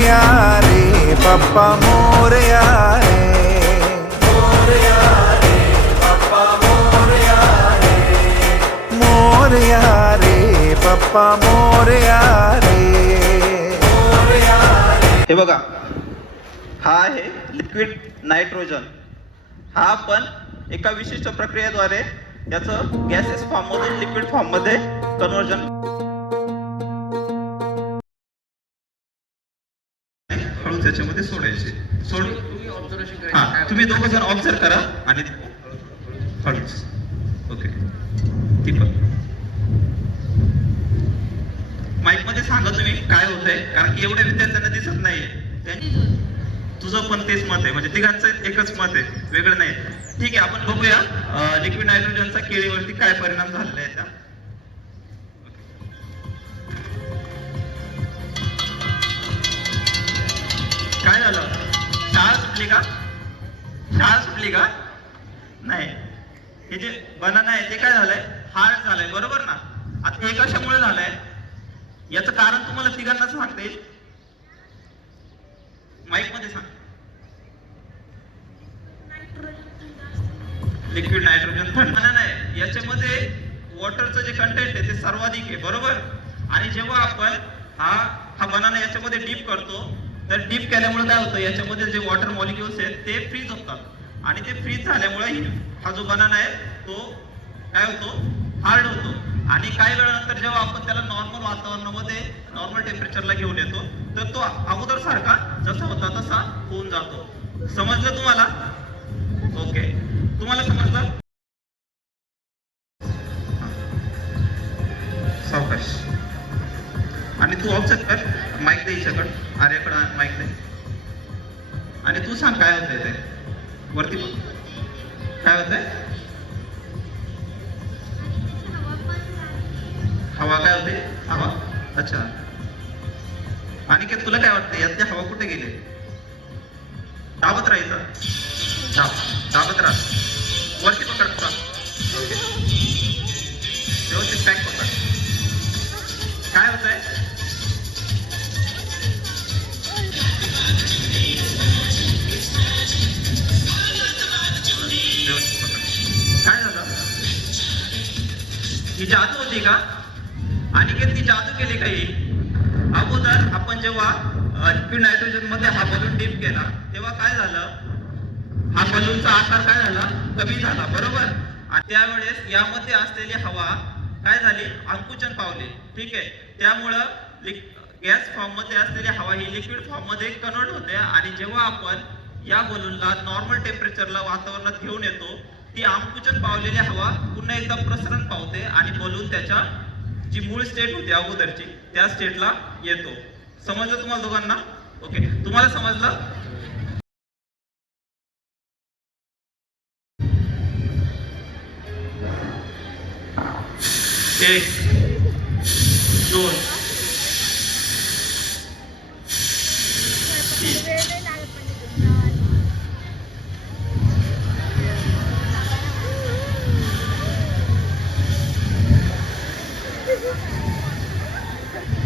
मोरया रे बाप्पा मोरया रे मोरया रे बाप्पा मोरया रे हे बघा हा आहे लिक्विड नायट्रोजन हा आपण एका विशिष्ट प्रक्रियेद्वारे याचं गॅसेस फॉर्म मधून लिक्विड फॉर्ममध्ये कन्वर्जन त्याच्यामध्ये सोडायचे. सोड हा तुम्ही दोघं जण ऑब्झर्व करा आणि ओके ती पण माईकमध्ये सांगा तुम्ही काय होतंय कारण की एवढ्या विद्यार्थ्यांना दिसत नाहीये. त्यांनी तुझं पण तेच मत आहे. म्हणजे तिघांचं एकच मत आहे. वेगळं नाही. ठीक आहे आपण बघूया लिक्विड नायट्रोजनचा केळीवरती काय परिणाम झालेला आहे त्या का? शाळा सुटली का? नाही. हे जे बनाना आहे ते काय झालंय? हार्ड झालंय बरोबर ना? आता हे कशामुळे झालंय? याचं कारण तुम्हाला तिघांना सांगता. येईल माईकमध्ये सांग लिक्विड नायट्रोजन थंड आहे. याच्यामध्ये वॉटरचं जे कंटेंट आहे ते सर्वाधिक आहे बरोबर? आणि जेव्हा आपण हा हा बनाना याच्यामध्ये डीप करतो तर डीप केल्यामुळे काय होतं याच्यामध्ये जे वॉटर मॉलिक्युल्स आहेत ते फ्रीज होतात आणि ते फ्रीज झाल्यामुळे हा जो बनाना आहे तो काय होतो? हार्ड होतो. आणि काही वेळानंतर जेव्हा आपण त्याला नॉर्मल वातावरणामध्ये नॉर्मल टेम्परेचरला घेऊन येतो तर तो अगोदर सारखा जसा होता तसा होऊन जातो. समजलं तुम्हाला? ओके तुम्हाला समजलं? सावकाश. तू ऑब्झर्व कर माईक दे हिच्याकडं. आर्याकडं माईक दे. आणि तू सांग काय होतंय ते. वरती बघ. काय होतंय? हवा काय होते? हवा. अच्छा. आणि काय तुला काय वाटतं यातली हवा कुठे गेली? दाबत राहायचं दाब. दाबत राहा. वरती पकड. तुला व्यवस्थित पॅक पकड. काय होत आहे ही जादू होती का? आणि ती जादू केली काही? अगोदर आपण जेव्हा लिक्विड नायट्रोजनमध्ये हा बलून डीप केला तेव्हा काय झालं? हा बलूनचा आकार काय झाला? कमी झाला बरोबर? आणि त्यावेळेस यामध्ये असलेली हवा काय झाली? अंकुचन पावली. ठीक आहे? त्यामुळं गॅस फॉर्ममध्ये असलेली हवा ही लिक्विड फॉर्ममध्ये कन्वर्ट होते आणि जेव्हा आपण या बलूनला नॉर्मल टेम्परेचरला वातावरणात घेऊन येतो ती आमकुचन पावलेली हवा पुन्हा एकदा प्रसरण पावते आणि बलून त्याच्या जी मूळ स्टेट होती अगोदरची त्या स्टेटला येतो. समजलं तुम्हाला दोघांना? ओके तुम्हाला समजलं? एक दोन.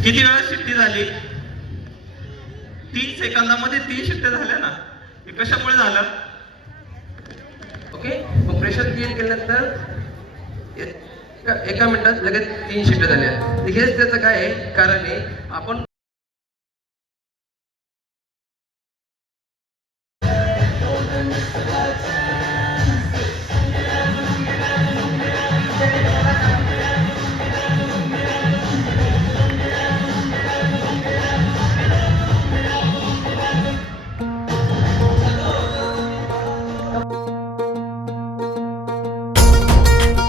किती वेळा शिट्टी झाली? तीन सेकंदामध्ये तीन शिट्ट्या झाल्या ना. हे कशामुळे झालं? ओके मग प्रेशर क्रिएट केल्यानंतर एका मिनिटात लगेच तीन शिफ्ट झाल्या. हेच त्याचं काय आहे? कारण आहे आपण